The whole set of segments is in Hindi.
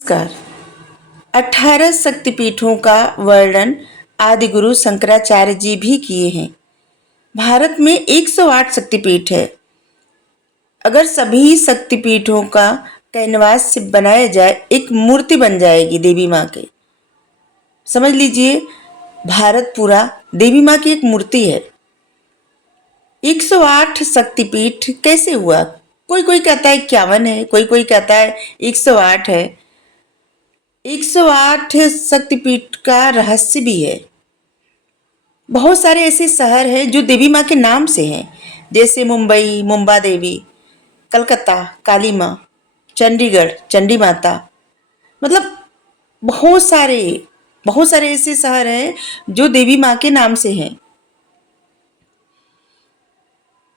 नमस्कार। 18 शक्तिपीठों का वर्णन आदि गुरु शंकराचार्य जी भी किए हैं। भारत में 108 शक्तिपीठ है। अगर सभी शक्तिपीठों का कैनवास से बनाया जाए एक मूर्ति बन जाएगी देवी माँ की। समझ लीजिए, भारत पूरा देवी माँ की एक मूर्ति है। 108 शक्तिपीठ कैसे हुआ? कोई कोई कहता है 51 है, कोई कोई कहता है 108 है। 108 शक्तिपीठ का रहस्य भी है। बहुत सारे ऐसे शहर हैं जो देवी माँ के नाम से हैं, जैसे मुंबई मुंबा देवी, कलकत्ता काली माँ, चंडीगढ़ चंडी माता। मतलब बहुत सारे ऐसे शहर हैं जो देवी माँ के नाम से हैं।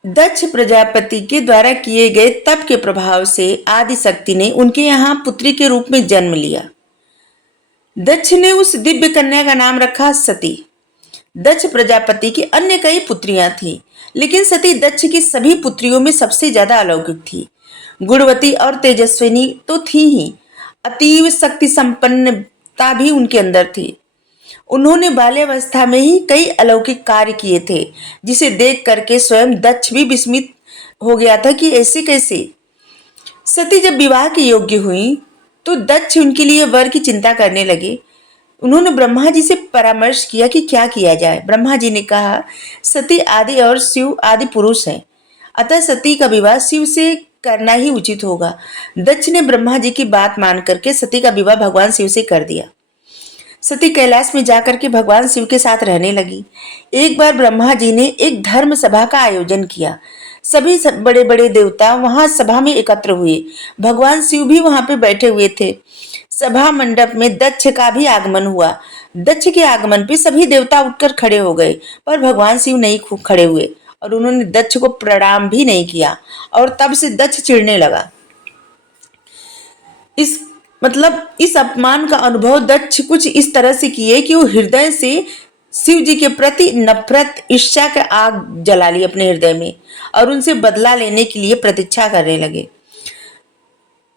दक्ष प्रजापति के द्वारा किए गए तप के प्रभाव से आदि शक्ति ने उनके यहाँ पुत्री के रूप में जन्म लिया। दक्ष ने उस दिव्य कन्या का नाम रखा सती। दक्ष प्रजापति की अन्य कई पुत्रियां थीं, लेकिन सती दक्ष की सभी पुत्रियों में सबसे ज्यादा अलौकिक थी। गुणवती और तेजस्विनी तो थी ही, अतीव शक्ति संपन्नता भी उनके अंदर थी। उन्होंने बाल्यावस्था में ही कई अलौकिक कार्य किए थे, जिसे देख करके स्वयं दक्ष भी विस्मित हो गया था कि ऐसे कैसे। सती जब विवाह के योग्य हुई तो दक्ष उनके लिए वर की चिंता करने लगे। उन्होंने ब्रह्मा जी से परामर्श किया कि क्या किया जाए। ब्रह्मा जी ने कहा, सती आदि और शिव आदि पुरुष हैं, अतः सती का विवाह शिव से करना ही उचित होगा। दक्ष ने ब्रह्मा जी की बात मान करके सती का विवाह भगवान शिव से कर दिया। सती कैलाश में जाकर के भगवान शिव के साथ रहने लगी। एक बार ब्रह्मा जी ने एक धर्म सभा का आयोजन किया। सभी बड़े बड़े देवता वहां सभा में एकत्र हुए। भगवान शिव भी वहां पे बैठे हुए थे। सभा मंडप में दक्ष का भी आगमन हुआ। दक्ष के आगमन पे सभी देवता उठकर खड़े हो गए, पर भगवान शिव नहीं खड़े हुए और उन्होंने दक्ष को प्रणाम भी नहीं किया। और तब से दक्ष चिढ़ने लगा। इस अपमान का अनुभव दक्ष कुछ इस तरह से किए कि वो हृदय से शिव जी के प्रति नफरत ईर्ष्या का आग जला ली अपने हृदय में और उनसे बदला लेने के लिए प्रतीक्षा करने लगे।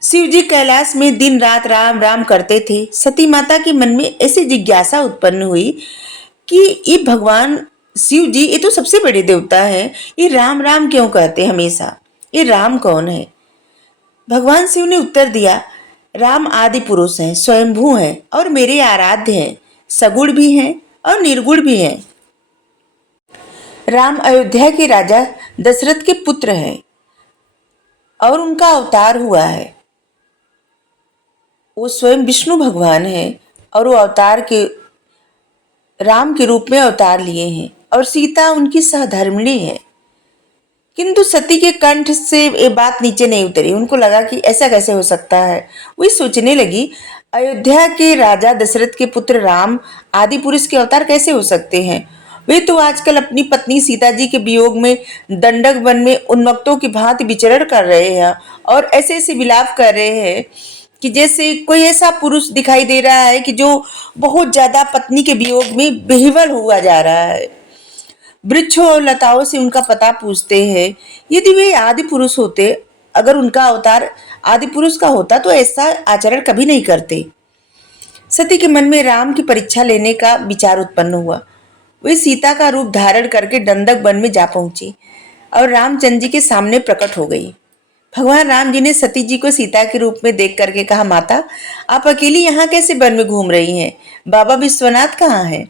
शिव जी कैलाश में दिन रात राम राम करते थे। सती माता के मन में ऐसी जिज्ञासा उत्पन्न हुई कि ये भगवान शिव जी, ये तो सबसे बड़े देवता है, ये राम राम क्यों कहते हमेशा? ये राम कौन है? भगवान शिव ने उत्तर दिया, राम आदि पुरुष हैं, स्वयंभू हैं और मेरे आराध्य हैं, सगुण भी हैं और निर्गुण भी हैं। राम अयोध्या के राजा दशरथ के पुत्र हैं और उनका अवतार हुआ है। वो स्वयं विष्णु भगवान है और वो अवतार के राम के रूप में अवतार लिए हैं और सीता उनकी सहधर्मिणी है। किंतु सती के कंठ से ये बात नीचे नहीं उतरी। उनको लगा कि ऐसा कैसे हो सकता है। वही सोचने लगी, अयोध्या के राजा दशरथ के पुत्र राम आदि पुरुष के अवतार कैसे हो सकते हैं? वे तो आजकल अपनी पत्नी सीता जी के वियोग में दंडक वन में उन्मत्तों की भांति विचरण कर रहे हैं और ऐसे ऐसे विलाप कर रहे हैं कि जैसे कोई ऐसा पुरुष दिखाई दे रहा है कि जो बहुत ज्यादा पत्नी के वियोग में विह्वल हुआ जा रहा है। वृक्षों और लताओं से उनका पता पूछते हैं। यदि वे आदि पुरुष होते, अगर उनका अवतार आदि पुरुष का होता तो ऐसा आचरण कभी नहीं करते। सती के मन में राम की परीक्षा लेने का विचार उत्पन्न हुआ। वे सीता का रूप धारण करके दंडक वन में जा पहुंची और रामचंद्र जी के सामने प्रकट हो गई। भगवान राम जी ने सती जी को सीता के रूप में देख करके कहा, माता आप अकेली यहाँ कैसे वन में घूम रही हैं? बाबा विश्वनाथ कहाँ है?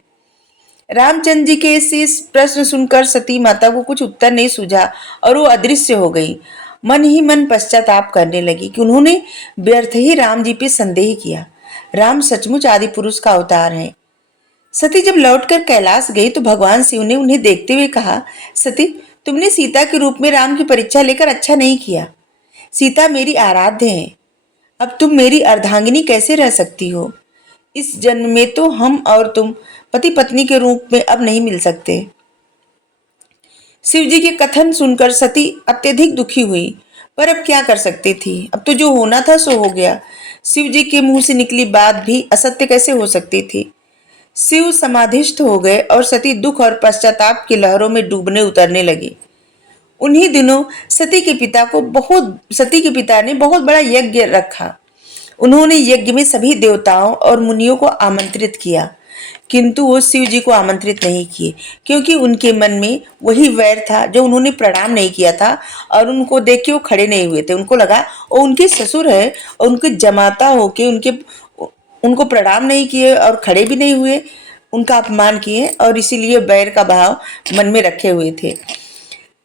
रामचंद्र जी के इस प्रश्न सुनकर सती माता को कुछ उत्तर नहीं सूझा और वो अदृश्य हो गई। मन ही मन पश्चाताप करने लगी कि उन्होंने व्यर्थ ही राम जी पे संदेह किया। राम सचमुच आदि पुरुष का अवतार है। सती जब लौटकर कैलाश गई तो भगवान शिव ने उन्हें देखते हुए कहा, सती तुमने सीता के रूप में राम की परीक्षा लेकर अच्छा नहीं किया। सीता मेरी आराध्य है, अब तुम मेरी अर्धांगिनी कैसे रह सकती हो? इस जन्म में तो हम और तुम पति पत्नी के रूप में अब नहीं मिल सकते। शिव जी के कथन सुनकर सती अत्यधिक दुखी हुई, पर अब क्या कर सकती थी? अब तो जो होना था सो हो गया। शिव जी के मुंह से निकली बात भी असत्य कैसे हो सकती थी? शिव समाधिस्थ हो गए और सती दुख और पश्चाताप की लहरों में डूबने उतरने लगी। उन्हीं दिनों सती के पिता ने बहुत बड़ा यज्ञ रखा उन्होंने यज्ञ में सभी देवताओं और मुनियों को आमंत्रित किया, किंतु वो शिव जी को आमंत्रित नहीं किए, क्योंकि उनके मन में वही वैर था जो उन्होंने प्रणाम नहीं किया था और उनको देख के वो खड़े नहीं हुए थे। उनको लगा वो उनके ससुर है और उनके जमाता होके उनको प्रणाम नहीं किए और खड़े भी नहीं हुए, उनका अपमान किए और इसीलिए बैर का भाव मन में रखे हुए थे।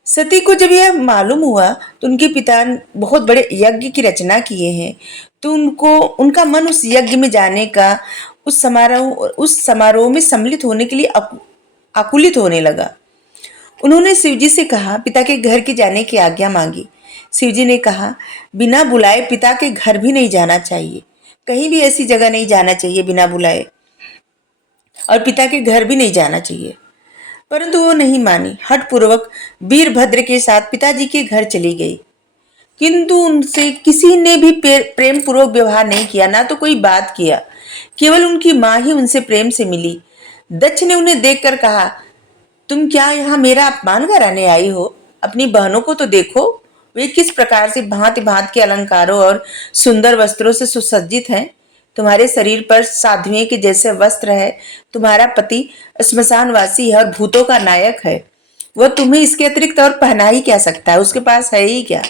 सती को जब यह मालूम हुआ तो उनके पिता ने बहुत बड़े यज्ञ की रचना किए हैं, तो उनका मन उस यज्ञ में जाने का, उस समारोह में सम्मिलित होने के लिए आकुलित होने लगा। उन्होंने शिवजी से कहा, पिता के घर की जाने की आज्ञा मांगी। शिवजी ने कहा, बिना बुलाए पिता के घर भी नहीं जाना चाहिए, कहीं भी ऐसी जगह नहीं जाना चाहिए बिना बुलाए, और पिता के घर भी नहीं जाना चाहिए। परंतु वो नहीं मानी, हठपूर्वक वीरभद्र के साथ पिताजी के घर चली गई, किंतु उनसे किसी ने भी प्रेम पूर्वक व्यवहार नहीं किया, ना तो कोई बात किया। केवल उनकी माँ ही उनसे प्रेम से मिली। दक्ष ने उन्हें देखकर कहा, तुम क्या यहाँ मेरा अपमान कराने आई हो? अपनी बहनों को तो देखो, वे किस प्रकार से भांति भांति के अलंकारों और सुंदर वस्त्रों से सुसज्जित हैं। तुम्हारे शरीर पर साध्वियों के जैसे वस्त्र है। तुम्हारा पति श्मशानवासी है और भूतों का नायक है। वह तुम्हें इसके अतिरिक्त और पहना ही क्या सकता है? उसके पास है ही क्या?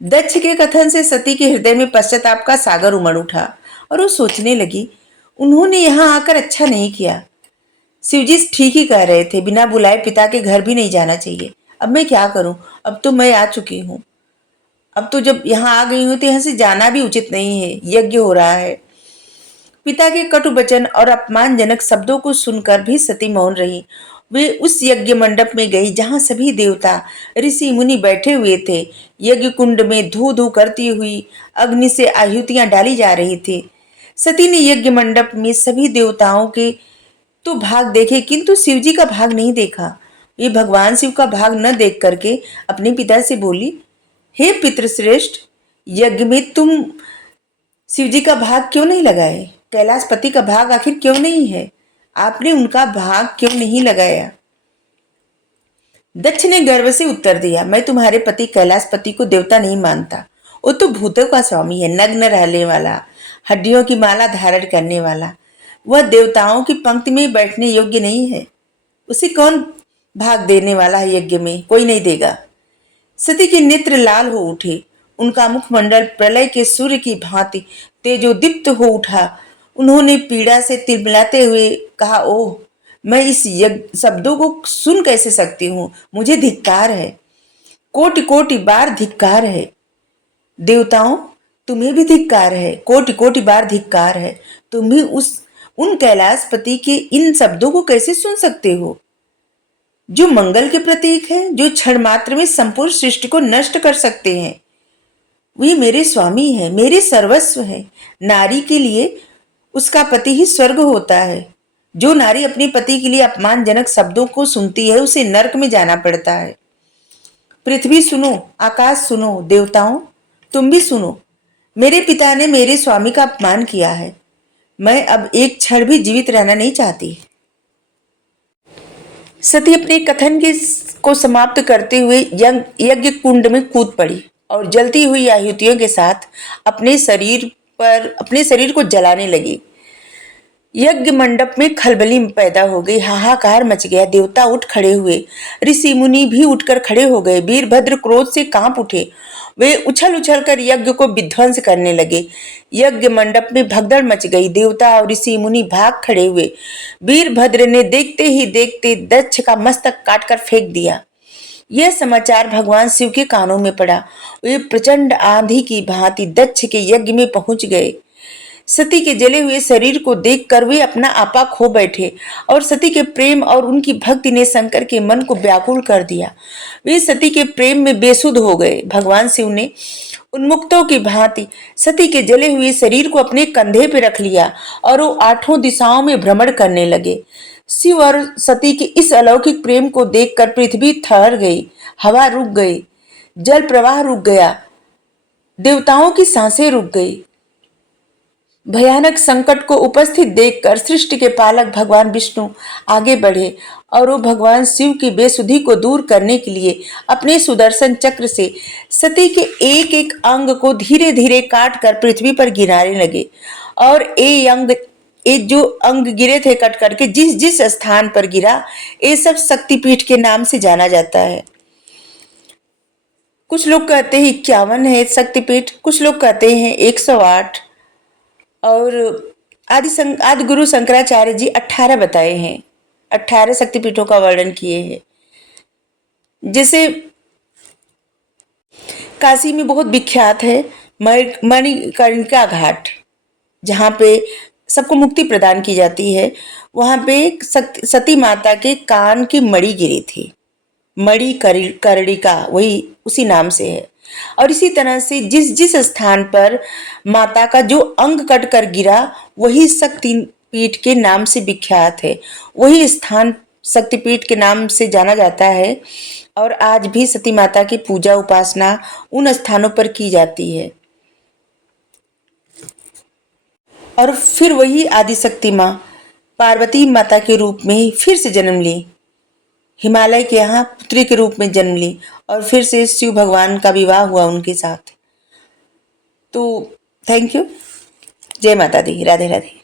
दक्ष के कथन से सती के हृदय में पश्चाताप का सागर उमड़ उठा और वो सोचने लगी, उन्होंने यहाँ आकर अच्छा नहीं किया। शिवजी ठीक ही कह रहे थे, बिना बुलाए पिता के घर भी नहीं जाना चाहिए। अब मैं क्या करूं? अब तो मैं आ चुकी हूं। अब तो जब यहाँ आ गई हूं तो यहाँ से जाना भी उचित नहीं है, यज्ञ हो रहा है। पिता के कटु वचन और अपमानजनक शब्दों को सुनकर भी सती मौन रही। वे उस यज्ञ मंडप में गई जहां सभी देवता ऋषि मुनि बैठे हुए थे। यज्ञ कुंड में धू धू करती हुई अग्नि से आहुतियां डाली जा रही थी। सती ने यज्ञ मंडप में सभी देवताओं के तो भाग देखे, किंतु शिवजी का भाग नहीं देखा। वे भगवान शिव का भाग न देख करके अपने पिता से बोली, हे पितृश्रेष्ठ, यज्ञ में तुम शिवजी का भाग क्यों नहीं लगाए? कैलाशपति का भाग आखिर क्यों नहीं है? आपने उनका भाग क्यों नहीं लगाया? दक्ष ने गर्व से उत्तर दिया, मैं तुम्हारे पति कैलाशपति को देवता नहीं मानता। वो तो भूतों का स्वामी है, नग्न रहने वाला, हड्डियों की माला धारण करने वाला। वह देवताओं की पंक्ति में बैठने योग्य नहीं है। उसे कौन भाग देने वाला है? यज्ञ में कोई नहीं देगा। सती के नेत्र लाल हो उठे, उनका मुखमंडल प्रलय के सूर्य की भांति तेजोदीप्त हो उठा। उन्होंने पीड़ा से तिलमिलाते हुए कहा, ओह, मैं इस यज्ञ शब्दों को सुन कैसे सकती हूँ? मुझे धिक्कार है, कोटि कोटि बार धिक्कार है। देवताओं, तुम्हें भी धिक्कार है, कोटि कोटि बार धिक्कार है। तुम्हें उन कैलाशपति के इन शब्दों को कैसे सुन सकते हो, जो मंगल के प्रतीक है, जो क्षण मात्र में संपूर्ण सृष्टि को नष्ट कर सकते हैं। वे मेरे स्वामी हैं, मेरे सर्वस्व हैं। नारी के लिए उसका पति ही स्वर्ग होता है। जो नारी अपने पति के लिए अपमानजनक शब्दों को सुनती है, उसे नरक में जाना पड़ता है। पृथ्वी सुनो, आकाश सुनो, देवताओं तुम भी सुनो। मेरे पिता ने मेरे स्वामी का अपमान किया है। मैं अब एक क्षण भी जीवित रहना नहीं चाहती। सती अपने कथन को समाप्त करते हुए यज्ञ कुंड में कूद पड़ी और जलती हुई आहुतियों के साथ अपने शरीर को जलाने लगी। यज्ञ मंडप में खलबली पैदा हो गई, हाहाकार मच गया। देवता उठ खड़े हुए, ऋषि मुनि भी उठकर खड़े हो गए। वीरभद्र क्रोध से कांप उठे। वे उछल उछल कर यज्ञ को विध्वंस करने लगे। यज्ञ मंडप में भगदड़ मच गई। देवता और ऋषि मुनि भाग खड़े हुए। वीरभद्र ने देखते ही देखते दक्ष का मस्तक काटकर फेंक दिया। यह समाचार भगवान शिव के कानों में पड़ा। वे प्रचंड आंधी की भांति दक्ष के यज्ञ में पहुंच गए। सती के जले हुए शरीर को देखकर वे अपना आपा खो बैठे और सती के प्रेम और उनकी भक्ति ने शंकर के मन को व्याकुल कर दिया। वे सती के प्रेम में बेसुध हो गए। भगवान शिव ने उन्मुक्तों की भांति सती के जले हुए शरीर को अपने कंधे पर रख लिया और वो आठों दिशाओं में भ्रमण करने लगे। शिव और सती के इस अलौकिक प्रेम को देखकर पृथ्वी ठहर गई, हवा रुक गई, जल प्रवाह रुक गया, देवताओं की सांसें रुक गई। भयानक संकट को उपस्थित देखकर सृष्टि के पालक भगवान विष्णु आगे बढ़े और वो भगवान शिव की बेसुधी को दूर करने के लिए अपने सुदर्शन चक्र से सती के एक एक अंग को धीरे धीरे काट कर पृथ्वी पर गिराने लगे। और ये जो अंग गिरे थे कट करके जिस जिस स्थान पर गिरा, ये सब शक्तिपीठ के नाम से जाना जाता है। कुछ लोग कहते हैं 51 है शक्तिपीठ, कुछ लोग कहते हैं 108, और आदि गुरु शंकराचार्य जी 18 बताए हैं, 18 शक्तिपीठों का वर्णन किए हैं। जैसे काशी में बहुत विख्यात है मणिकर्णिका घाट, जहाँ पे सबको मुक्ति प्रदान की जाती है। वहां पे सती माता के कान की मणि गिरी थी, कर्णिका, वही उसी नाम से है। और इसी तरह से जिस जिस स्थान पर माता का जो अंग कट कर गिरा वही शक्ति पीठ के नाम से विख्यात है, वही स्थान शक्तिपीठ के नाम से जाना जाता है। और आज भी सती माता की पूजा उपासना उन स्थानों पर की जाती है। और फिर वही आदिशक्ति माँ पार्वती माता के रूप में फिर से जन्म ली, हिमालय के यहाँ पुत्री के रूप में जन्म ली, और फिर से शिव भगवान का विवाह हुआ उनके साथ। तो थैंक यू। जय माता दी। राधे राधे।